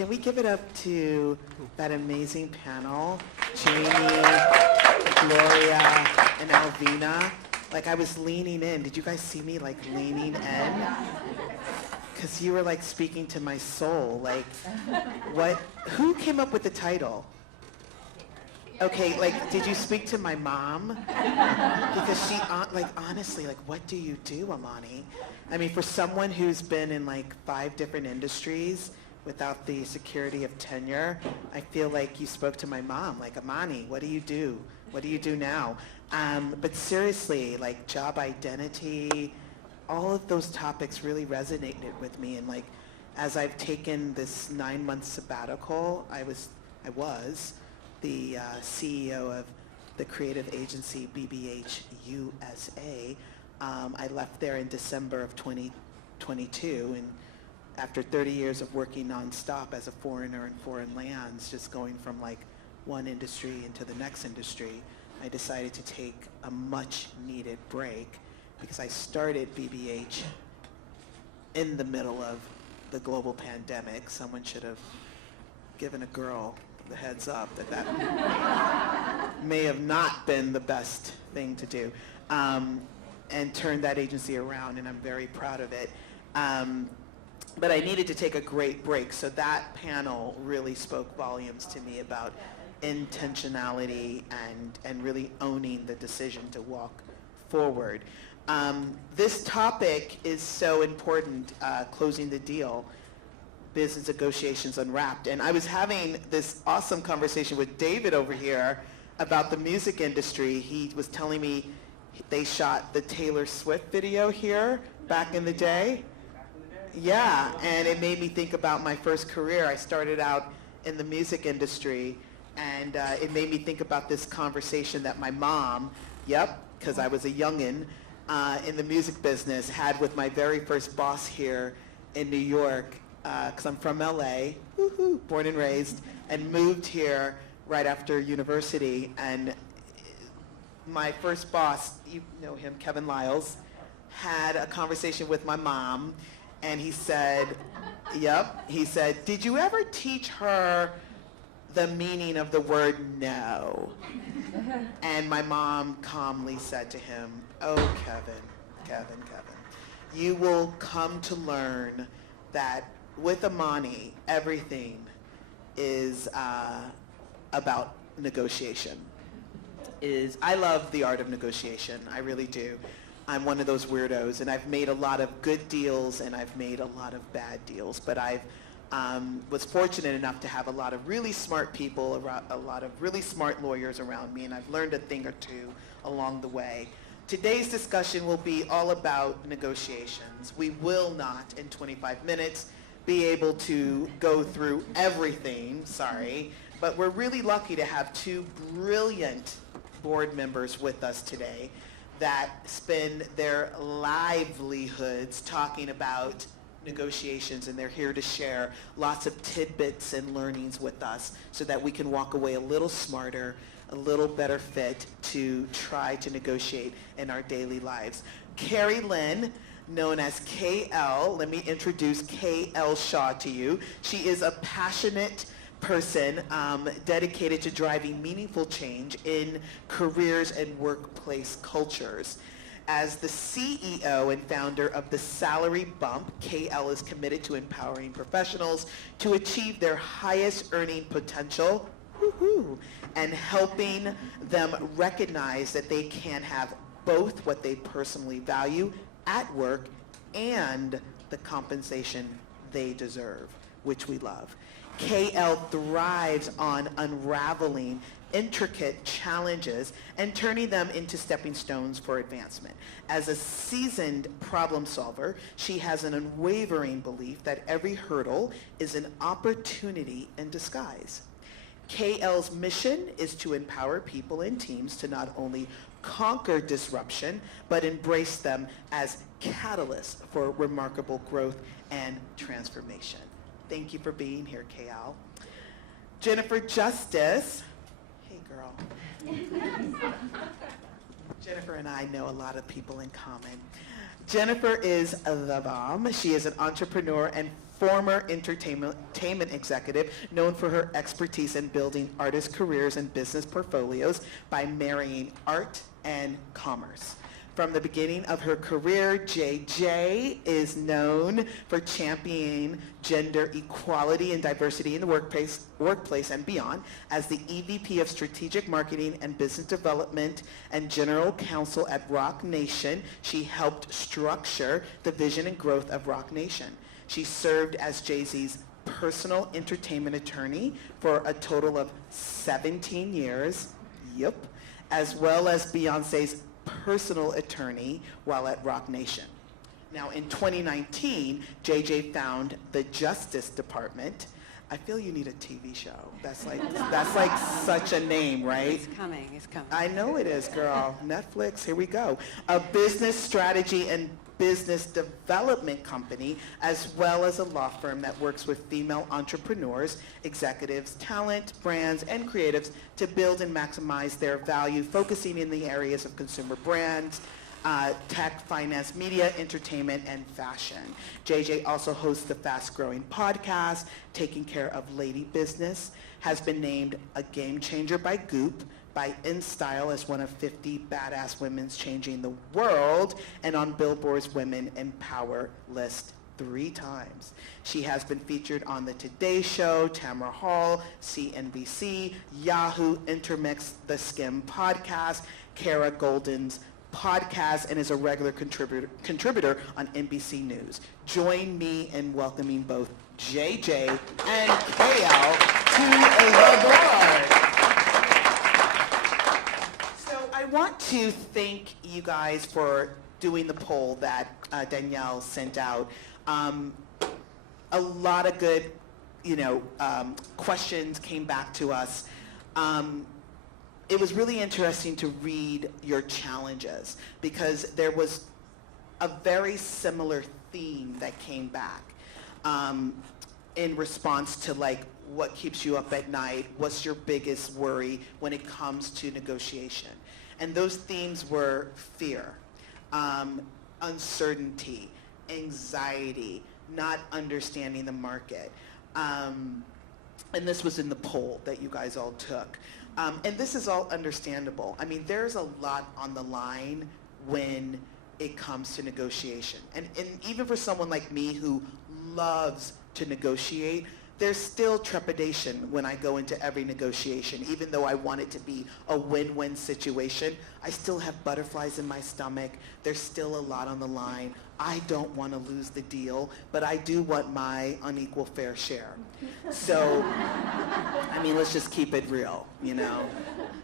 can we give it up to that amazing panel, Jamie, Gloria, and Alvina? Like, I was leaning in. Did you guys see me, like, leaning in? Because you were, like, speaking to my soul. Like, who came up with the title? Okay, like, did you speak to my mom? Because she, like, honestly, like, what do you do, Amani? I mean, for someone who's been in, like, 5 different industries without the security of tenure, I feel like you spoke to my mom. Like, Amani, what do you do? What do you do now? But seriously, like, job identity, all of those topics really resonated with me. And, like, as I've taken this 9-month sabbatical, I was the CEO of the creative agency BBH USA. I left there in December of 2022, and after 30 years of working nonstop as a foreigner in foreign lands, just going from like one industry into the next industry, I decided to take a much needed break because I started BBH in the middle of the global pandemic. Someone should have given a girl the heads up that may have not been the best thing to do, and turned that agency around, and I'm very proud of it. But I needed to take a great break, so that panel really spoke volumes to me about intentionality and really owning the decision to walk forward. This topic is so important, closing the deal. Business negotiations unwrapped. And I was having this awesome conversation with David over here about the music industry. He was telling me they shot the Taylor Swift video here back in the day. Yeah, and it made me think about my first career. I started out in the music industry, and it made me think about this conversation that my mom, because I was a youngin' in the music business, had with my very first boss here in New York, because I'm from LA, born and raised, and moved here right after university. And my first boss, you know him, Kevin Lyles, had a conversation with my mom, and he said, he said, did you ever teach her the meaning of the word no? And my mom calmly said to him, oh, Kevin, you will come to learn that with Amani, everything is about negotiation. I love the art of negotiation, I really do. I'm one of those weirdos, and I've made a lot of good deals and I've made a lot of bad deals, but I was fortunate enough to have a lot of really smart people, a lot of really smart lawyers around me, and I've learned a thing or two along the way. Today's discussion will be all about negotiations. We will not, in 25 minutes, be able to go through everything, sorry, but we're really lucky to have 2 brilliant board members with us today that spend their livelihoods talking about negotiations, and they're here to share lots of tidbits and learnings with us so that we can walk away a little smarter, a little better fit to try to negotiate in our daily lives. KERI-LYNNE, known as KL, let me introduce KL Shaw to you. She is a passionate person dedicated to driving meaningful change in careers and workplace cultures. As the CEO and founder of the Salary Bump, KL is committed to empowering professionals to achieve their highest earning potential, and helping them recognize that they can have both what they personally value at work and the compensation they deserve, which we love. KL thrives on unraveling intricate challenges and turning them into stepping stones for advancement. As a seasoned problem solver, she has an unwavering belief that every hurdle is an opportunity in disguise. KL's mission is to empower people and teams to not only conquer disruption, but embrace them as catalysts for remarkable growth and transformation. Thank you for being here, KL. Jennifer Justice. Hey, girl. Jennifer and I know a lot of people in common. Jennifer is the bomb. She is an entrepreneur and former entertainment executive known for her expertise in building artist careers and business portfolios by marrying art and commerce. From the beginning of her career, JJ is known for championing gender equality and diversity in the workplace and beyond. As the EVP of Strategic Marketing and Business Development and General Counsel at Roc Nation, she helped structure the vision and growth of Roc Nation. She served as Jay-Z's personal entertainment attorney for a total of 17 years, yep, as well as Beyonce's personal attorney while at Roc Nation. Now in 2019, JJ found the Justice Department. I feel you need a TV show. That's like such a name, right? It's coming, it's coming. I know it is, girl. Netflix, here we go. A business strategy and business development company, as well as a law firm that works with female entrepreneurs, executives, talent, brands, and creatives to build and maximize their value, focusing in the areas of consumer brands, tech, finance, media, entertainment, and fashion. JJ also hosts the fast-growing podcast, Taking Care of Lady Business, has been named a game changer by Goop, by InStyle as one of 50 badass women changing the world, and on Billboard's Women in Power list 3 times. She has been featured on The Today Show, Tamara Hall, CNBC, Yahoo, Intermix, The Skim podcast, Kara Golden's podcast, and is a regular contributor on NBC News. Join me in welcoming both JJ and KL to the board. I want to thank you guys for doing the poll that Danielle sent out. A lot of good, questions came back to us. It was really interesting to read your challenges because there was a very similar theme that came back in response to what keeps you up at night, what's your biggest worry when it comes to negotiation. And those themes were fear, uncertainty, anxiety, not understanding the market. And this was in the poll that you guys all took. And this is all understandable. I mean, there's a lot on the line when it comes to negotiation. And even for someone like me who loves to negotiate, there's still trepidation when I go into every negotiation. Even though I want it to be a win-win situation, I still have butterflies in my stomach. There's still a lot on the line. I don't want to lose the deal, but I do want my unequal fair share. So, I mean, let's just keep it real,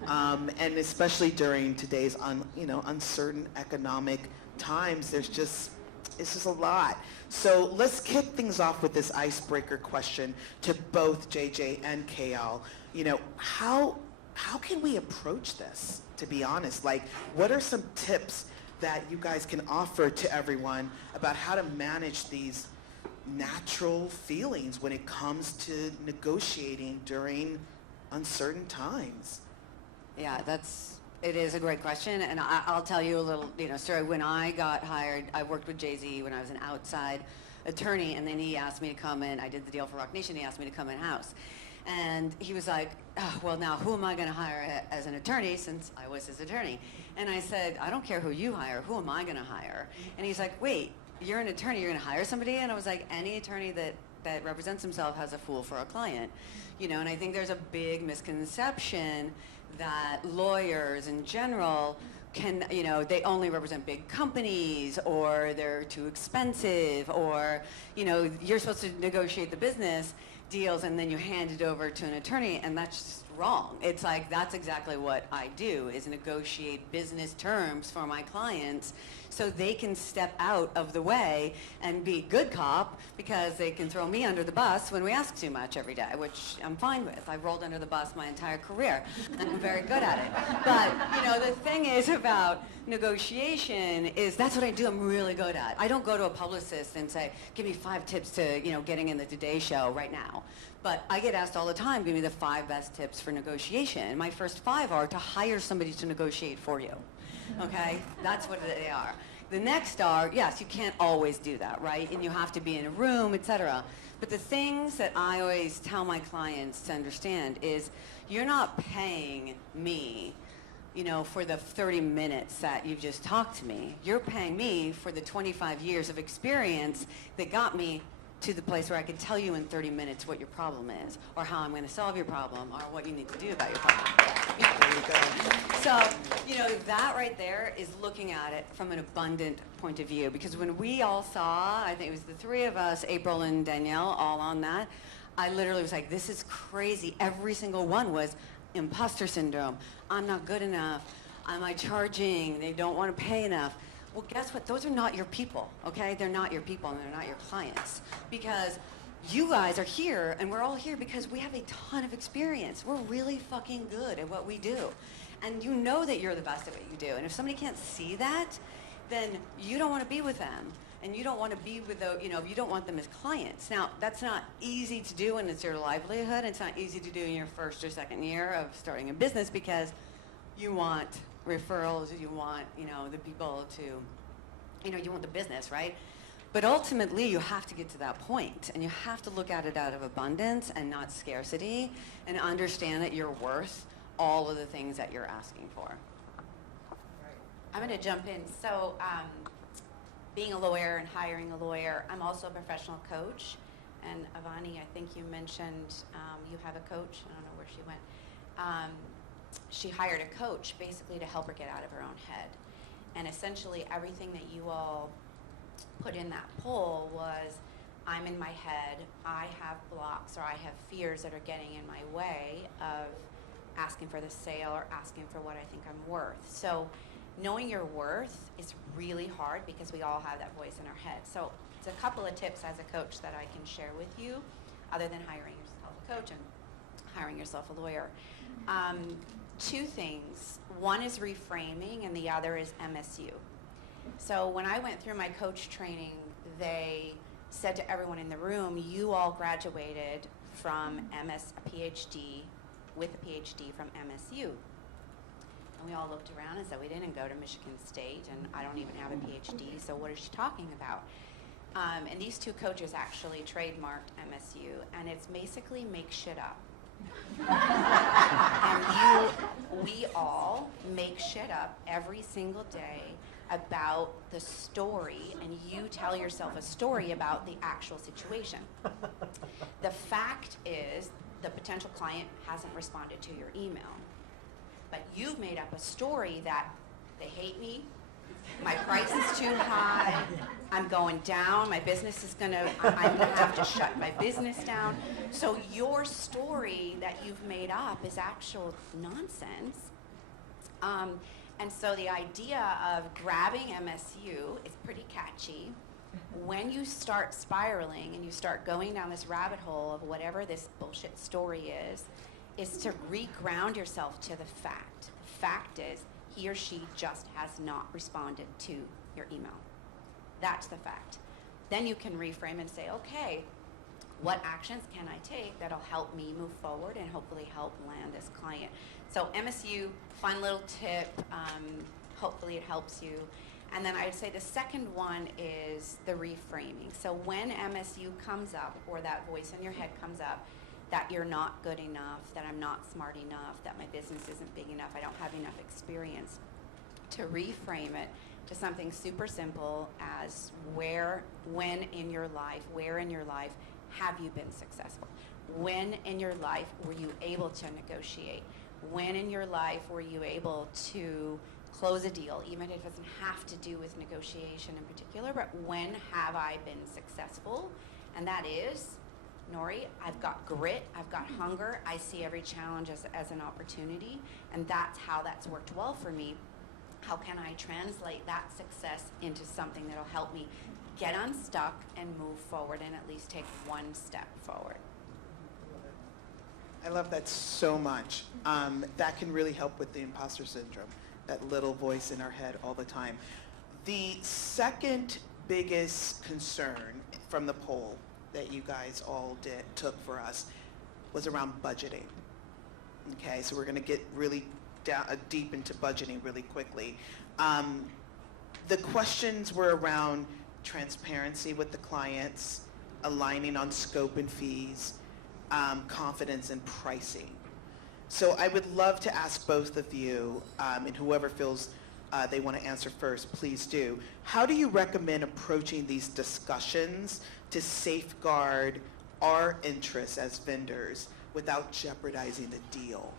And especially during today's uncertain economic times, it's just a lot. So let's kick things off with this icebreaker question to both JJ and KL. How can we approach this, to be honest? What are some tips that you guys can offer to everyone about how to manage these natural feelings when it comes to negotiating during uncertain times? Yeah, it is a great question, and I'll tell you a little, story. When I got hired, I worked with Jay-Z when I was an outside attorney, and then he asked me to come in. I did the deal for Roc Nation. He asked me to come in-house. And he was like, oh, well, now who am I going to hire as an attorney since I was his attorney? And I said, I don't care who you hire. Who am I going to hire? And he's like, wait, you're an attorney. You're going to hire somebody? And I was like, any attorney that represents himself has a fool for a client. And I think there's a big misconception that lawyers in general can, they only represent big companies, or they're too expensive, or, you're supposed to negotiate the business deals and then you hand it over to an attorney, and that's just wrong. It's that's exactly what I do, is negotiate business terms for my clients so they can step out of the way and be good cop, because they can throw me under the bus when we ask too much every day, which I'm fine with. I've rolled under the bus my entire career, and I'm very good at it. But, the thing is about negotiation is that's what I do. I'm really good at. I don't go to a publicist and say, give me 5 tips to, getting in the Today Show right now. But I get asked all the time, give me the 5 best tips for negotiation. And my first 5 are to hire somebody to negotiate for you. Okay? That's what they are. The next are, yes, you can't always do that, right? And you have to be in a room, etc. But the things that I always tell my clients to understand is you're not paying me, you know, for the 30 minutes that you've just talked to me. You're paying me for the 25 years of experience that got me to the place where I can tell you in 30 minutes what your problem is, or how I'm going to solve your problem, or what you need to do about your problem. There you go. So, you know, that right there is looking at it from an abundant point of view. Because when we all saw, I think it was the three of us, April and Danielle, all on that, I literally was like, this is crazy. Every single one was imposter syndrome. I'm not good enough. Am I charging? They don't want to pay enough. Well, guess what? Those are not your people, okay? They're not your people, and they're not your clients. Because you guys are here, and we're all here because we have a ton of experience. We're really fucking good at what we do. And you know that you're the best at what you do. And if somebody can't see that, then you don't want to be with them. And you don't want to be with the, you know, you don't want them as clients. Now, that's not easy to do, and it's your livelihood. It's not easy to do in your first or second year of starting a business because you want referrals, you want, you know, the people to, you know, you want the business, right? But ultimately, you have to get to that point, and you have to look at it out of abundance and not scarcity, and understand that you're worth all of the things that you're asking for. I'm going to jump in. So, being a lawyer and hiring a lawyer, I'm also a professional coach. And Avani, I think you mentioned you have a coach. I don't know where she went. She hired a coach basically to help her get out of her own head. And essentially everything that you all put in that poll was, I'm in my head, I have blocks or I have fears that are getting in my way of asking for the sale or asking for what I think I'm worth. So knowing your worth is really hard because we all have that voice in our head. So it's a couple of tips as a coach that I can share with you, other than hiring yourself a coach and hiring yourself a lawyer. Two things. One is reframing and the other is MSU. So when I went through my coach training, they said to everyone in the room, you all graduated from PhD, with a PhD from MSU. And we all looked around and said, we didn't go to Michigan State, and I don't even have a PhD, so what is she talking about? And these two coaches actually trademarked MSU, and it's basically make shit up. And we all make shit up every single day about the story, and you tell yourself a story about the actual situation. The fact is, the potential client hasn't responded to your email, but you've made up a story that they hate me, my price is too high, I'm going down, my business is I'm gonna have to shut my business down. So your story that you've made up is actual nonsense. And so the idea of grabbing MSU is pretty catchy. When you start spiraling and you start going down this rabbit hole of whatever this bullshit story is to re-ground yourself to the fact. The fact is, he or she just has not responded to your email. That's the fact. Then you can reframe and say, okay, what actions can I take that'll help me move forward and hopefully help land this client? So MSU, fun little tip, hopefully it helps you. And then I would say the second one is the reframing. So when MSU comes up, or that voice in your head comes up, that you're not good enough, that I'm not smart enough, that my business isn't big enough, I don't have enough experience, to reframe it to something super simple as where in your life have you been successful? When in your life were you able to negotiate? When in your life were you able to close a deal, even if it doesn't have to do with negotiation in particular, but when have I been successful? And that is, Nori, I've got grit, I've got hunger, I see every challenge as an opportunity, and that's how that's worked well for me. How can I translate that success into something that'll help me get unstuck and move forward and at least take one step forward? I love that so much. That can really help with the imposter syndrome, that little voice in our head all the time. The second biggest concern from the poll that you guys all took for us was around budgeting. Okay, so we're going to get really deep into budgeting really quickly. the questions were around transparency with the clients, aligning on scope and fees, confidence in pricing. So I would love to ask both of you, and whoever feels they want to answer first, please do. How do you recommend approaching these discussions to safeguard our interests as vendors without jeopardizing the deal?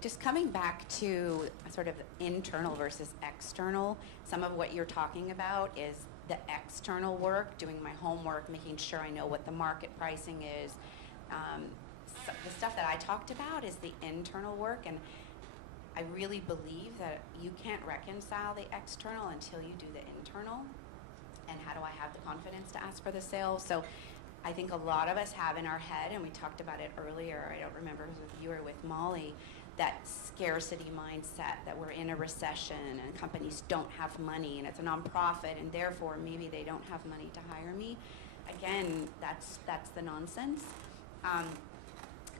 Just coming back to sort of internal versus external, some of what you're talking about is the external work, doing my homework, making sure I know what the market pricing is. The stuff that I talked about is the internal work, and I really believe that you can't reconcile the external until you do the internal. And how do I have the confidence to ask for the sale? So I think a lot of us have in our head, and we talked about it earlier, I don't remember if it was with you or with Molly, that scarcity mindset that we're in a recession and companies don't have money and it's a nonprofit and therefore maybe they don't have money to hire me. Again, that's the nonsense.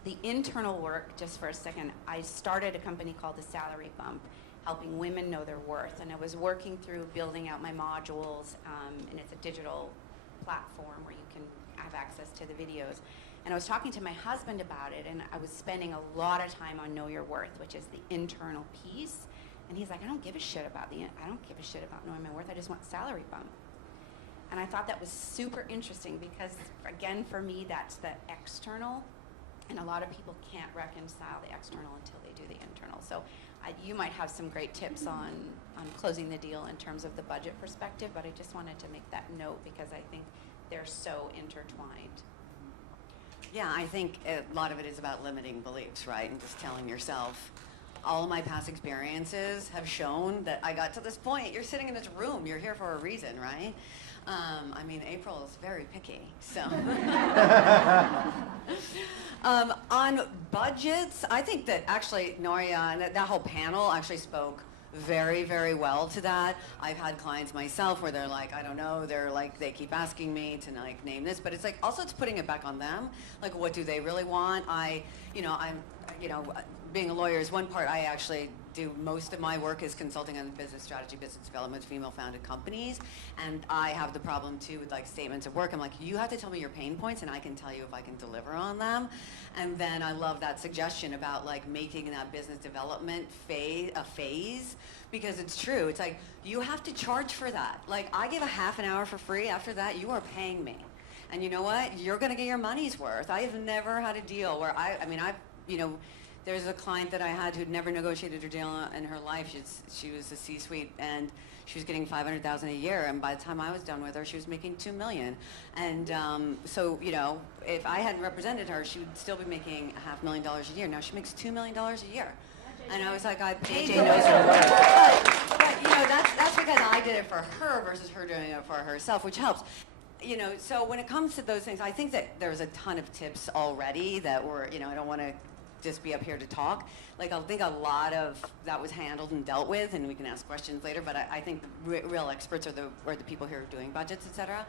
The internal work, just for a second, I started a company called The Salary Bump, helping women know their worth, and I was working through building out my modules, and it's a digital platform where you can have access to the videos. And I was talking to my husband about it, and I was spending a lot of time on Know Your Worth, which is the internal piece. And he's like, I don't give a shit about knowing my worth. I just want salary bump. And I thought that was super interesting because, again, for me, that's the external, and a lot of people can't reconcile the external until they do the internal. So you might have some great tips on closing the deal in terms of the budget perspective, but I just wanted to make that note because I think they're so intertwined. Yeah, I think a lot of it is about limiting beliefs, right? And just telling yourself, all of my past experiences have shown that I got to this point. You're sitting in this room, you're here for a reason, right? I mean, April is very picky, so. On budgets, I think that actually Noria and that whole panel actually spoke very, very well to that. I've had clients myself where they're like, I don't know, they keep asking me to like name this, but it's like also it's putting it back on them. Like, what do they really want? Being a lawyer is one part. I actually do most of my work is consulting on business strategy, business development, female-founded companies, and I have the problem too with like statements of work. I'm like, you have to tell me your pain points, and I can tell you if I can deliver on them. And then I love that suggestion about like making that business development phase a phase, because it's true. It's like you have to charge for that. Like I give a half an hour for free. After that, you are paying me, and you know what? You're going to get your money's worth. I have never had a deal where there's a client that I had who'd never negotiated her deal in her life. She was a C-suite, and she was getting $500,000 a year. And by the time I was done with her, she was making $2 million. And so, if I hadn't represented her, she would still be making $500,000 a year. Now she makes $2 million a year. And I was like, I paid her. But that's because I did it for her versus her doing it for herself, which helps. So when it comes to those things, I think that there's a ton of tips already that were, I don't want to just be up here to talk. Like I think a lot of that was handled and dealt with, and we can ask questions later, but I think the real experts are the people here doing budgets, etc.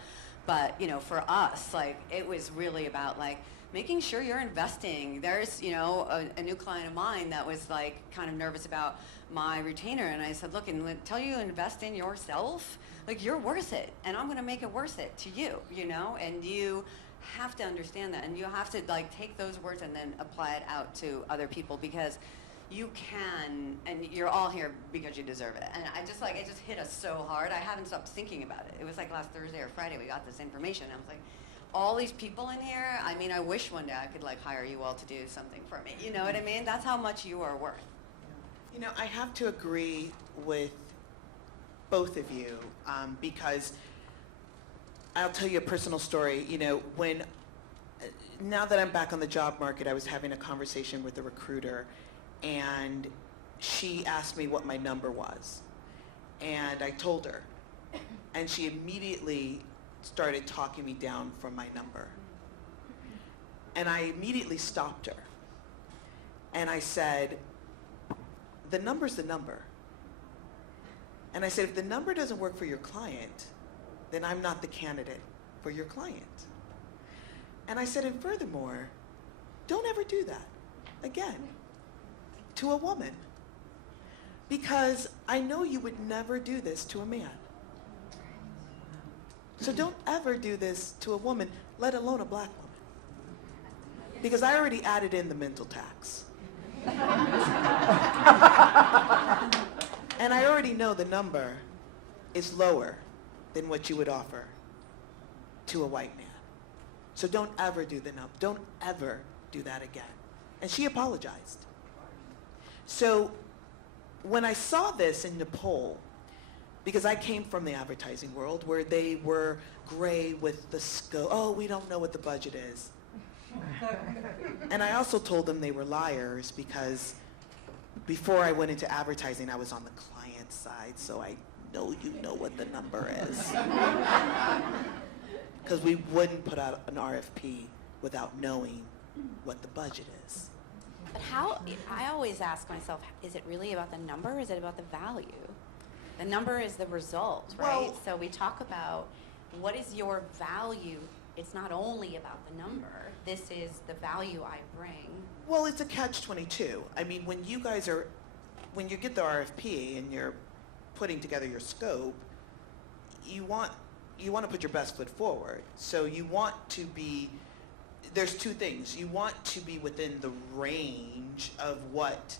But for us, like it was really about like making sure you're investing. There's a new client of mine that was like kind of nervous about my retainer, and I said, look, until you invest in yourself, like you're worth it, and I'm going to make it worth it to you, and you have to understand that, and you have to like take those words and then apply it out to other people, because you can, and you're all here because you deserve it. And I just like, it just hit us so hard. I haven't stopped thinking about it. It was like last Thursday or Friday we got this information. I was like, all these people in here, I mean, I wish one day I could like hire you all to do something for me. You know what I mean? That's how much you are worth. I have to agree with both of you, because I'll tell you a personal story. Now that I'm back on the job market, I was having a conversation with a recruiter, and she asked me what my number was. And I told her, and she immediately started talking me down from my number. And I immediately stopped her. And I said, the number's the number. And I said, if the number doesn't work for your client, then I'm not the candidate for your client. And I said, and furthermore, don't ever do that again to a woman. Because I know you would never do this to a man. So don't ever do this to a woman, let alone a black woman. Because I already added in the mental tax. And I already know the number is lower than what you would offer to a white man. So don't ever do the number. Don't ever do that again. And she apologized. So when I saw this in Nepal, because I came from the advertising world where they were gray with the scope, oh, we don't know what the budget is. And I also told them they were liars because before I went into advertising, I was on the client side, so I know you know what the number is. Because we wouldn't put out an RFP without knowing what the budget is. But how, I always ask myself, is it really about the number or is it about the value? The number is the result, right? Well, so we talk about what is your value. It's not only about the number. This is the value I bring. Well, it's a catch-22. I mean, when you get the RFP and you're putting together your scope, you want to put your best foot forward. So you want to be, there's two things. You want to be within the range of what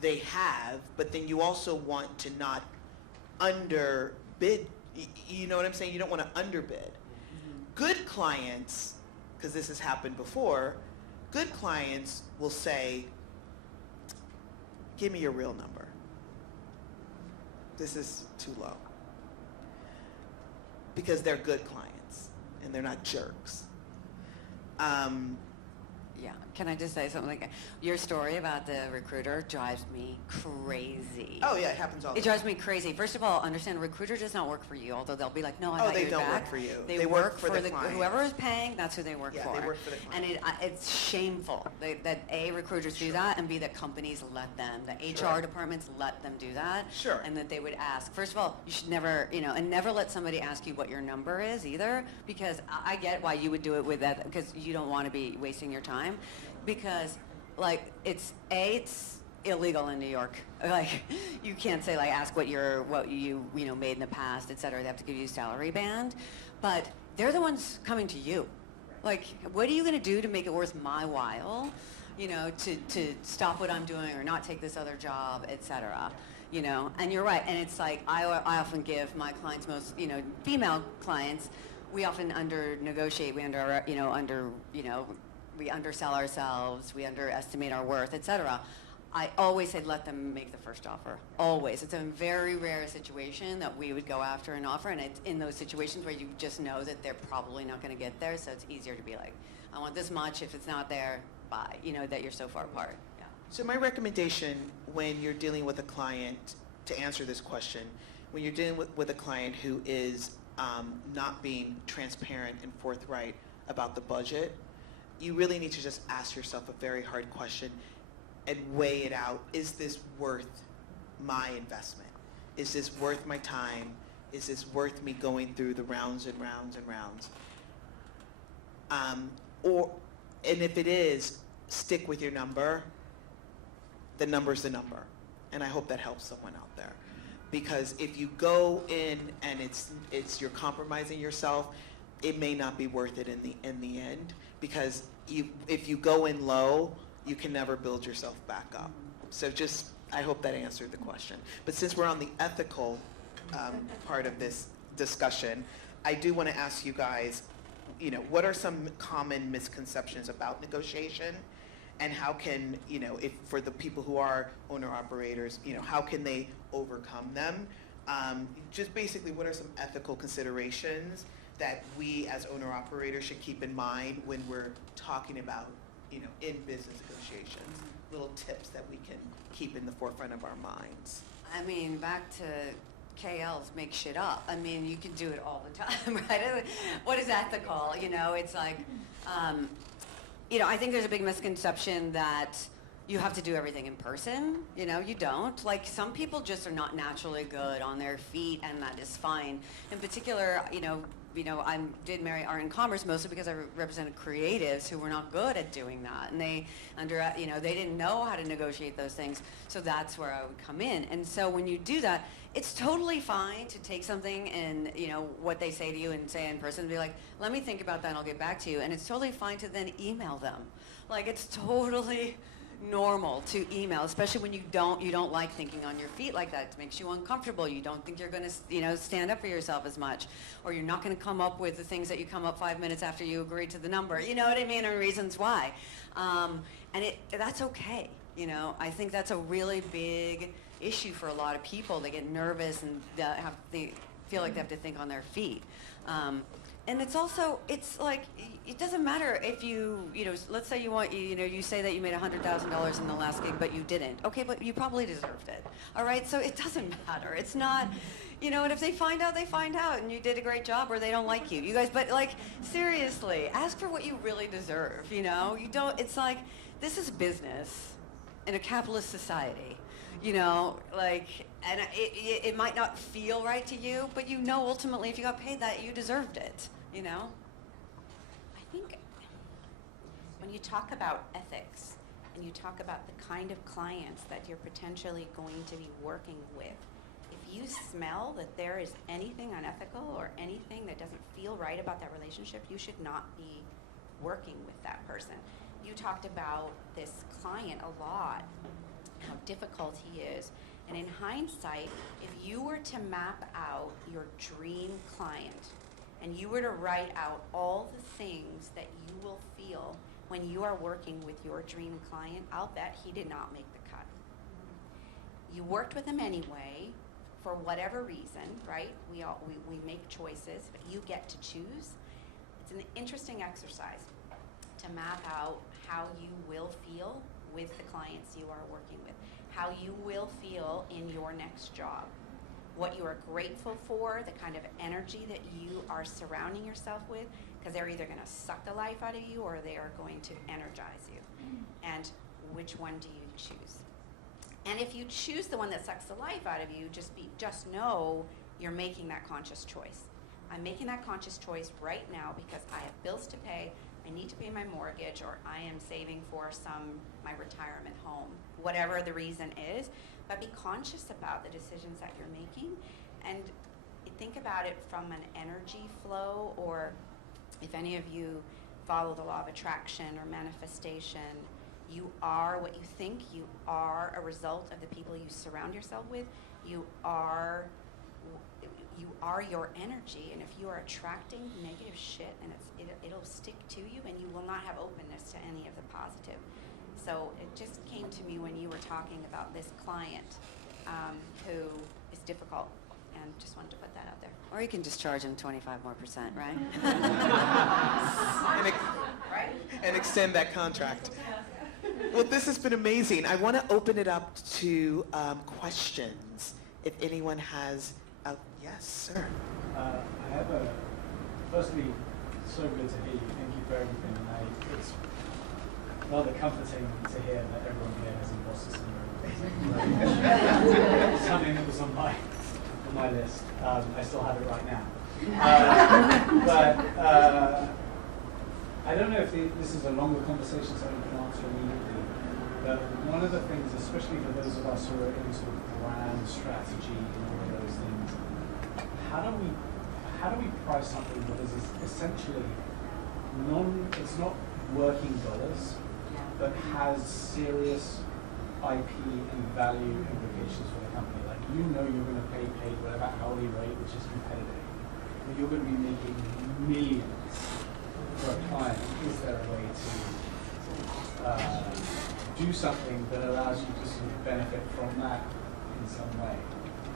they have, but then you also want to not underbid. You know what I'm saying? You don't want to underbid. Good clients, because this has happened before, good clients will say, give me your real number. This is too low. Because they're good clients and they're not jerks. Yeah, can I just say something? Like, your story about the recruiter drives me crazy. Oh yeah, it happens all the It time. drives me crazy. First of all, understand, a recruiter does not work for you, although they'll be like, no, I got they your don't back. work for you. They, They work for the client. whoever is paying, that's who they work Yeah, for. they work for the client. And it's shameful that A, recruiters do Sure. that, and B, that companies let them, the Sure. HR departments let them do that. Sure. And that they would ask. First of all, you should never, and never let somebody ask you what your number is either, because I get why you would do it with that, because you don't want to be wasting your time. Because, like, it's illegal in New York. Like, you can't say, like, ask what you made in the past, et cetera. They have to give you a salary band. But they're the ones coming to you. Like, what are you going to do to make it worth my while, to stop what I'm doing or not take this other job, et cetera. And you're right. And it's like, I often give my clients, most, female clients, we often under-negotiate, we undersell ourselves, we underestimate our worth, et cetera. I always say let them make the first offer, always. It's a very rare situation that we would go after an offer, and it's in those situations where you just know that they're probably not gonna get there, so it's easier to be like, I want this much, if it's not there, bye, that you're so far apart. Yeah. So my recommendation when you're dealing with a client, to answer this question, when you're dealing with a client who is not being transparent and forthright about the budget, you really need to just ask yourself a very hard question and weigh it out. Is this worth my investment? Is this worth my time? Is this worth me going through the rounds and rounds and rounds? And if it is, stick with your number. The number's the number. And I hope that helps someone out there. Because if you go in and it's you're compromising yourself, it may not be worth it in the end, because if you go in low, you can never build yourself back up. So I hope that answered the question. But since we're on the ethical part of this discussion, I do want to ask you guys, what are some common misconceptions about negotiation, and how can, if for the people who are owner-operators, how can they overcome them? Just basically, what are some ethical considerations that we as owner-operators should keep in mind when we're talking about, in business negotiations? Little tips that we can keep in the forefront of our minds. I mean, back to KL's make shit up. I mean, you can do it all the time, right? What is ethical? It's like, I think there's a big misconception that you have to do everything in person. You don't. Like, some people just are not naturally good on their feet, and that is fine. In particular, you know, I did marry art and commerce mostly because I represented creatives who were not good at doing that, and they you know, they didn't know how to negotiate those things. So that's where I would come in. And so when you do that, it's totally fine to take something and, you know, what they say to you and say in person and be like, let me think about that and I'll get back to you. And it's totally fine to then email them. Like, it's totally normal to email, especially when you don't like thinking on your feet like that. It makes you uncomfortable. You don't think you're going to, you know, stand up for yourself as much, or you're not going to come up with the things that you come up 5 minutes after you agree to the number. You know what I mean? And reasons why. And that's okay. You know, I think that's a really big issue for a lot of people. They get nervous and they feel like they have to think on their feet. And it's also, it's like, it doesn't matter if you know, let's say you say that you made $100,000 in the last gig, but you didn't. Okay, but you probably deserved it. All right, so it doesn't matter. It's not, you know, and if they find out, they find out, and you did a great job, or they don't like you. You guys, but like, seriously, ask for what you really deserve, you know? You don't, it's like, this is business in a capitalist society. You know, like, and it might not feel right to you, but you know ultimately if you got paid that, you deserved it, you know? I think when you talk about ethics and you talk about the kind of clients that you're potentially going to be working with, if you smell that there is anything unethical or anything that doesn't feel right about that relationship, you should not be working with that person. You talked about this client a lot, how difficult he is. And in hindsight, if you were to map out your dream client and you were to write out all the things that you will feel when you are working with your dream client, I'll bet he did not make the cut. You worked with him anyway for whatever reason, right? We make choices, but you get to choose. It's an interesting exercise to map out how you will feel with the clients you are working with, how you will feel in your next job, what you are grateful for, the kind of energy that you are surrounding yourself with, because they're either going to suck the life out of you or they are going to energize you. And which one do you choose? And if you choose the one that sucks the life out of you, just know you're making that conscious choice. I'm making that conscious choice right now because I have bills to pay, I need to pay my mortgage, or I am saving for my retirement home, whatever the reason is. But be conscious about the decisions that you're making, and think about it from an energy flow, or if any of you follow the law of attraction or manifestation, you are what you think. You are a result of the people you surround yourself with. You are your energy, and if you are attracting negative shit, and it'll stick to you, and you will not have openness to any of the positive. So it just came to me when you were talking about this client who is difficult, and just wanted to put that out there. Or you can just charge them 25% more, right? Right? And extend that contract. Well, this has been amazing. I want to open it up to questions. If anyone has, yes, sir. I have firstly, so good to hear you. Thank you for everything. And it's rather comforting to hear that everyone here has imposter syndrome. Something that was on my list. I still have it right now. But I don't know if this is a longer conversation, so you can answer immediately. But one of the things, especially for those of us who are in sort of brand strategy and all of those things, how do we price something that is essentially it's not working dollars, but has serious IP and value implications for the company? Like, you know you're going to pay whatever hourly rate, which is competitive, but you're going to be making millions for a client. Is there a way to do something that allows you to sort of benefit from that in some way?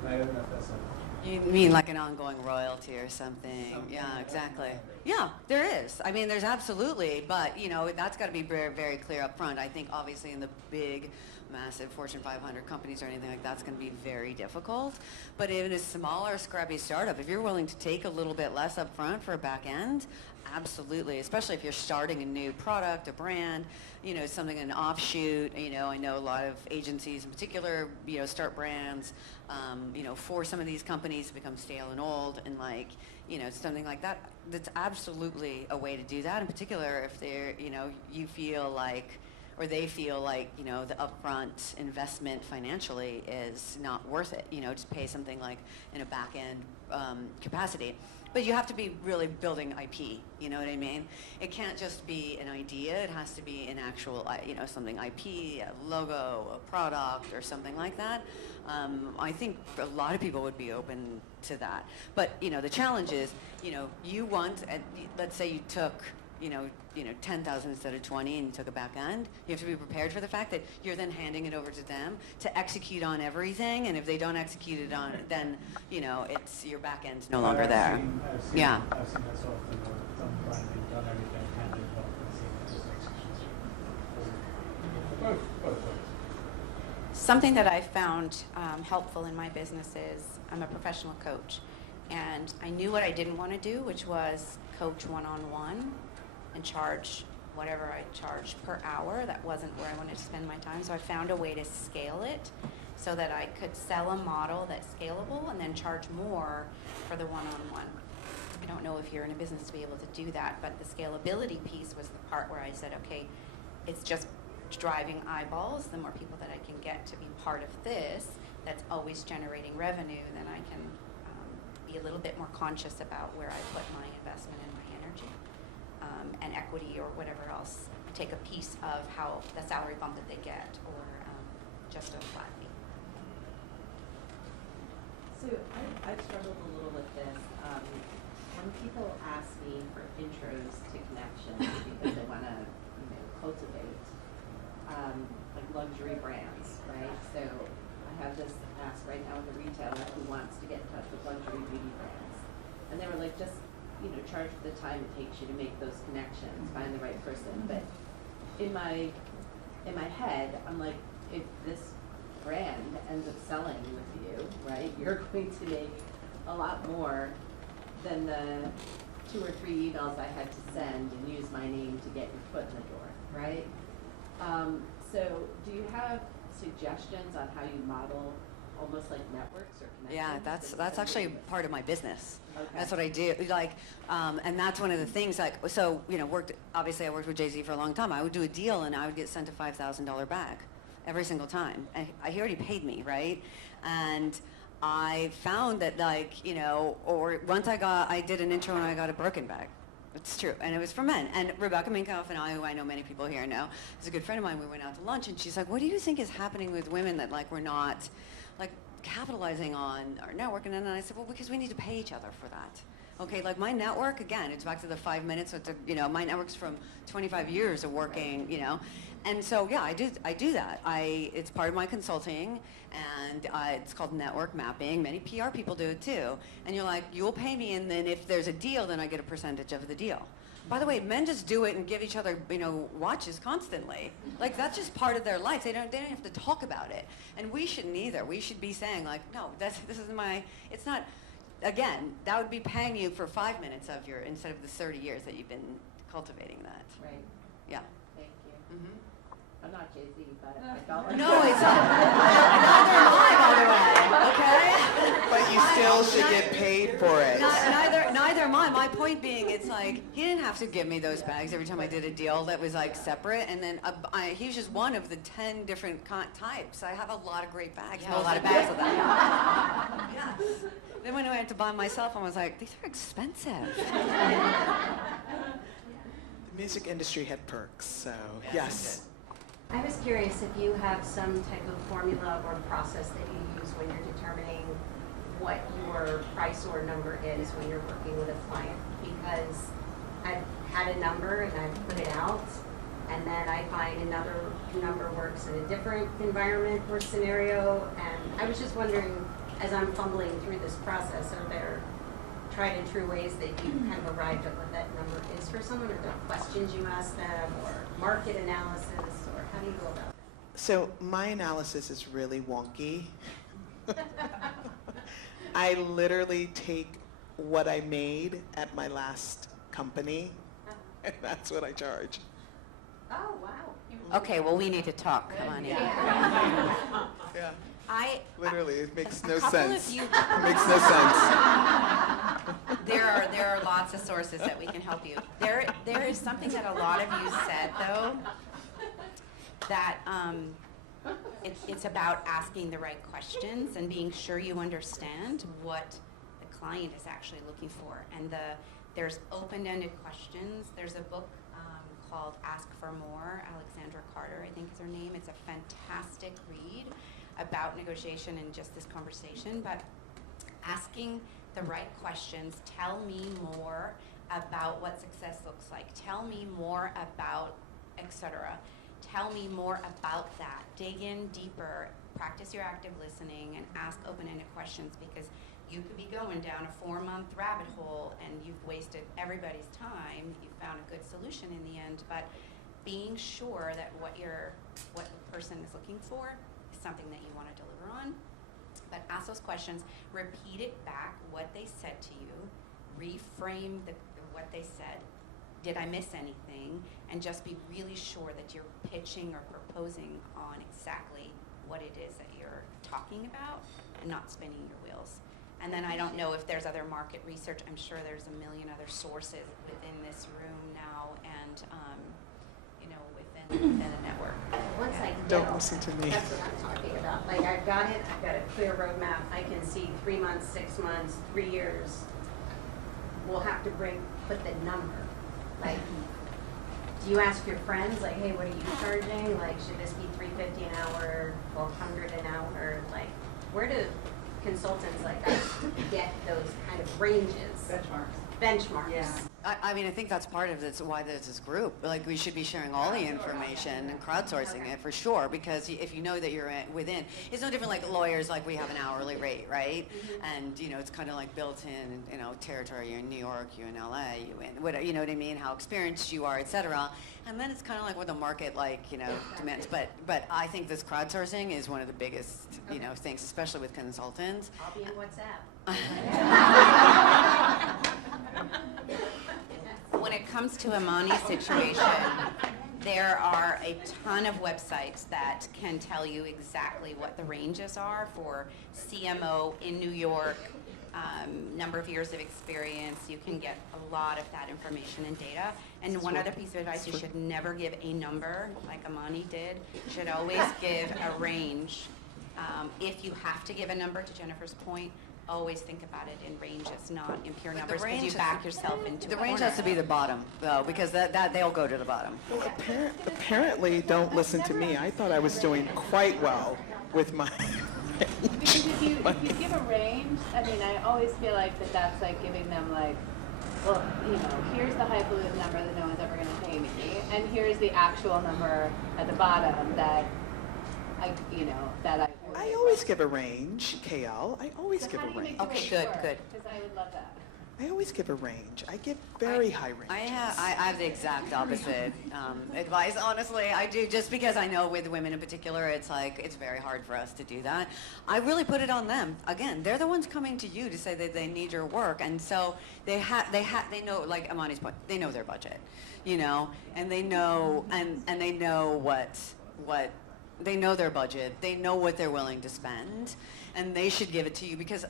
And I don't know if that's a... You mean like an ongoing royalty or something? Yeah, exactly. Yeah, there is. I mean, there's absolutely, but you know, that's got to be very, very clear up front. I think obviously in the big massive Fortune 500 companies or anything like that's going to be very difficult. But even a smaller, scrappy startup, if you're willing to take a little bit less up front for a back end, absolutely, especially if you're starting a new product, a brand, you know, something, an offshoot. You know, I know a lot of agencies in particular, you know, start brands, you know, for some of these companies to become stale and old, and like, you know, something like that. That's absolutely a way to do that, in particular if they're, you know, you feel like, or they feel like, you know, the upfront investment financially is not worth it, you know, to pay something like in a back end capacity. But you have to be really building IP, you know what I mean? It can't just be an idea, it has to be an actual, you know, something IP, a logo, a product, or something like that. I think a lot of people would be open to that. But, you know, the challenge is, you know, you want, let's say you took, you know, 10,000 instead of 20 and you took a back end, you have to be prepared for the fact that you're then handing it over to them to execute on everything, and if they don't execute it on it, then, you know, it's, your back end's no longer there. I've seen Yeah. that sort of thing, where they've done branding, done everything, handed it off, and seen it just execution. Both. Something that I found helpful in my business is I'm a professional coach, and I knew what I didn't want to do, which was coach one-on-one and charge whatever I charged per hour. That wasn't where I wanted to spend my time, so I found a way to scale it so that I could sell a model that's scalable and then charge more for the one-on-one. I don't know if you're in a business to be able to do that, but the scalability piece was the part where I said, okay, it's just driving eyeballs. The more people that I can get to be part of this, that's always generating revenue, then I can be a little bit more conscious about where I put my investment and my energy, and equity or whatever else. Take a piece of how the salary bump that they get, or just a flat fee. So I've struggled a little with this. When people ask me for intros to connections because they want to, you know, cultivate like luxury brands, right? So I have this ask right now with a retailer who wants to get in touch with luxury beauty brands, and they were like, just, you know, charge for the time it takes you to make those connections, find the right person. But in my head, I'm like, if this brand ends up selling with you, right, you're going to make a lot more than the 2 or 3 emails I had to send and use my name to get your foot in the door, right? So do you have suggestions on how you model almost like networks or connections? Yeah, that's actually part of my business. Okay. That's what I do. Like, and that's one of the things. Like, so, you know, obviously I worked with Jay-Z for a long time. I would do a deal and I would get sent a $5,000 back every single time. And he already paid me, right? And I found that, like, you know, or once I did an intro and I got a Birkin bag. It's true, and it was for men. And Rebecca Minkoff and I, who I know many people here know, is a good friend of mine. We went out to lunch, and she's like, "What do you think is happening with women that, like, we're not, like, capitalizing on our network?" And then I said, "Well, because we need to pay each other for that." Okay, like my network, again, it's back to the 5 minutes. It's you know, my network's from 25 years of working, you know, and so yeah, I do that. It's part of my consulting, and it's called network mapping. Many PR people do it too. And you're like, you'll pay me, and then if there's a deal, then I get a percentage of the deal. By the way, men just do it and give each other, you know, watches constantly. Like, that's just part of their life. They don't have to talk about it, and we shouldn't either. We should be saying like, no, this is my. It's not. Again, that would be paying you for 5 minutes of your, instead of the 30 years that you've been cultivating that. Right. Yeah. Thank you. Mm-hmm. I'm not Jay-Z, but I felt like No, it's not. Neither am I, by the way. Okay. But you still should get paid for it. Neither am I. My point being, it's like he didn't have to give me those bags every time I did a deal that was like separate, and then he was just one of the 10 different types. I have a lot of great bags. Yeah, a lot of bags of them. Yes. Then when I went to buy them myself, I was like, these are expensive. The music industry had perks, so yes. I was curious if you have some type of formula or process that you use when you're determining what your price or number is when you're working with a client, because I've had a number and I've put it out, and then I find another number works in a different environment or scenario, and I was just wondering, as I'm fumbling through this process, are there tried and true ways that you kind of arrived at what that number is for someone? Are there questions you ask them, or market analysis, or how do you go about So my analysis is really wonky. I literally take what I made at my last company, and that's what I charge. Oh, wow. Okay, well, we need to talk. Come on in. Yeah, I literally, it makes a no couple of sense. you- It makes no sense. there are lots of sources that we can help you. There is something that a lot of you said though, that it's about asking the right questions and being sure you understand what the client is actually looking for. And there's open-ended questions. There's a book called Ask for More. Alexandra Carter, I think is her name. It's a fantastic read about negotiation and just this conversation, but asking the right questions. Tell me more about what success looks like. Tell me more about, etc. Tell me more about that. Dig in deeper. Practice your active listening and ask open-ended questions, because you could be going down a 4-month rabbit hole and you've wasted everybody's time. You found a good solution in the end, but being sure that what the person is looking for is something that you want to deliver on. But ask those questions, repeat it back, what they said to you, reframe what they said. Did I miss anything? And just be really sure that you're pitching or proposing on exactly what it is that you're talking about and not spinning your wheels. And then I don't know if there's other market research. I'm sure there's a million other sources within this room now and, within the network. Once I Don't know, listen to me. that's what I'm talking about. Like, I've got it, I've got a clear roadmap. I can see 3 months, 6 months, 3 years. We'll have to put the number. Like, do you ask your friends, like, hey, what are you charging? Like, should this be $350 an hour, $1,200 an hour? Like, where do consultants like us get those kind of ranges? Benchmarks. Yeah. I mean, I think that's part of this, why there's this group. Like, we should be sharing all the information and crowdsourcing it for sure, because if you know that you're within, it's no different like lawyers, like we have an hourly rate, right? And, it's kind of like built in, territory. You're in New York, you're in LA, you know what I mean? How experienced you are, et cetera. And then it's kind of like what the market, demands. But I think this crowdsourcing is one of the biggest, things, especially with consultants. I'll be in WhatsApp. When it comes to Amani's situation, there are a ton of websites that can tell you exactly what the ranges are for CMO in New York, number of years of experience. You can get a lot of that information and data. And one other piece of advice, you should never give a number like Amani did. You should always give a range. If you have to give a number, to Jennifer's point, always think about it in ranges, not in pure numbers, because you back yourself into The a range corner. has to be the bottom, though, because that they'll go to the bottom. Well, apparently, don't listen to me. I thought I was doing quite well with my Because if you give a range, I mean, I always feel like that's like giving them like, well, here's the highfalutin number that no one's ever going to pay me, and here's the actual number at the bottom that I always give a range, KL. I always give a range. Okay, good. Because I would love that. I always give a range. I give very high ranges. I have the exact opposite advice, honestly. I do, just because I know with women in particular, it's very hard for us to do that. I really put it on them. Again, they're the ones coming to you to say that they need your work, and so they know, like Amani's point, they know their budget, and they know, and they know what they know their budget, they know what they're willing to spend, and they should give it to you, because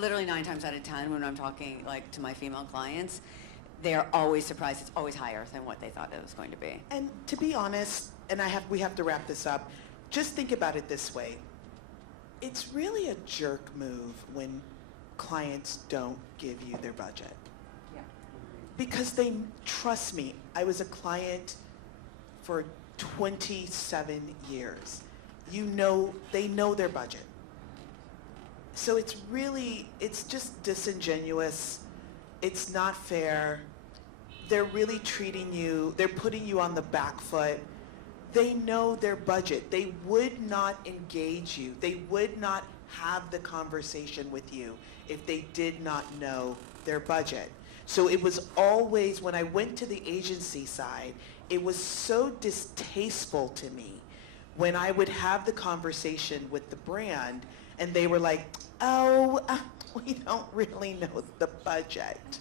literally 9 times out of 10 when I'm talking to my female clients, they are always surprised. It's always higher than what they thought it was going to be. And to be honest, and we have to wrap this up, just think about it this way. It's really a jerk move when clients don't give you their budget. Yeah. Because trust me, I was a client for 27 years. They know their budget. So it's just disingenuous. It's not fair. They're really they're putting you on the back foot. They know their budget. They would not engage you. They would not have the conversation with you if they did not know their budget. So it was always, when I went to the agency side, it was so distasteful to me when I would have the conversation with the brand and they were like, oh, we don't really know the budget.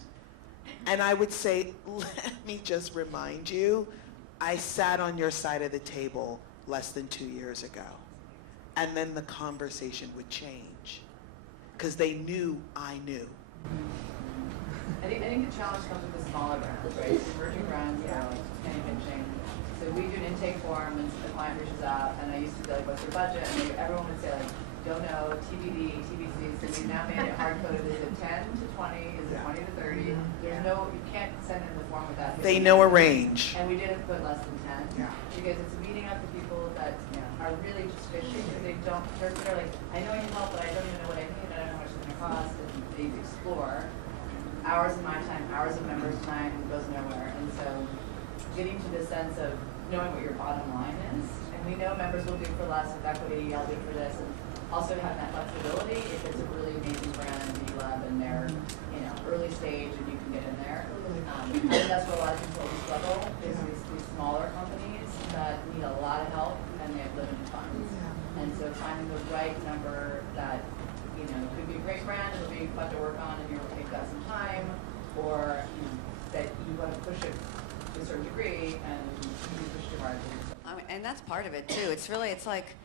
And I would say, let me just remind you, I sat on your side of the table less than 2 years ago. And then the conversation would change because they knew I knew. I think the challenge comes with the smaller brands, right? So emerging brands, like penny pinching. So we do an intake form and the client reaches out, and I used to be like, what's your budget? And everyone would say like, don't know, TBD, TBC. So we've now made it hard coded. Is it 10 to 20? Is it 20 to 30? There's no, you can't send in the form with that. They know a range. And we didn't put less than 10 because it's meeting up the people that are really just fishing because they don't, they're like, I know I need help, but I don't even know what I need. I don't know how much it's going to cost. And they explore. Hours of my time, hours of members' time goes nowhere. And so getting to the sense of knowing what your bottom line is. And we know members will do for less with equity, I'll do for this. And also have that flexibility if it's a really amazing brand and you love and they're early stage and you can get in there. I think that's where a lot of consultants struggle is these smaller companies that need a lot of help and they have limited funds. And so finding the right number that could be a great brand, it'll be fun to work on and you'll take that some time, or that you want to push it to a certain degree and you push too hard. And that's part of it too. It's like,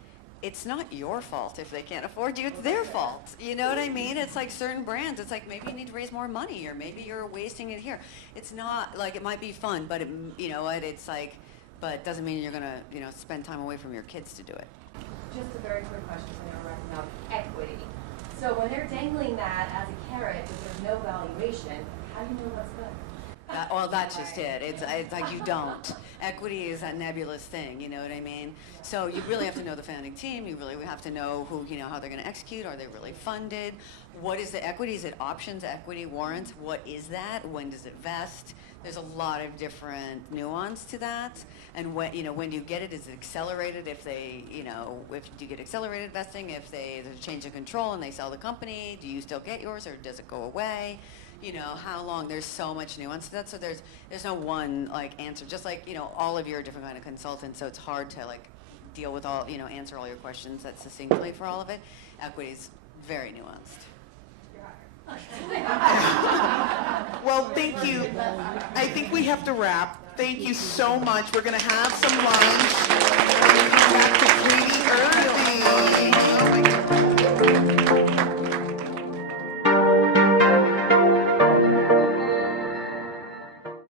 it's not your fault if they can't afford you, it's their fault. You know what I mean? It's like certain brands, it's like maybe you need to raise more money or maybe you're wasting it here. It's not like, it might be fun, but you know what, it's like, but it doesn't mean you're gonna, spend time away from your kids to do it. Just a very quick question, so we're wrapping up. Equity. So when they're dangling that as a carrot, if there's no valuation, how do you know what's good? Well, that's just it. It's like you don't. Equity is that nebulous thing, you know what I mean? So you really have to know the founding team. You really have to know who, how they're going to execute. Are they really funded? What is the equity? Is it options, equity, warrants? What is that? When does it vest? There's a lot of different nuance to that. And when, when do you get it? Is it accelerated? If they, if you get accelerated vesting, if there's a change of control and they sell the company, do you still get yours or does it go away? How long? There's so much nuance to that. So there's no one answer. Just like, all of you are different kind of consultants. So it's hard to deal with all, answer all your questions that succinctly for all of it. Equity is very nuanced. Well, thank you. I think we have to wrap. Thank you so much. We're going to have some lunch.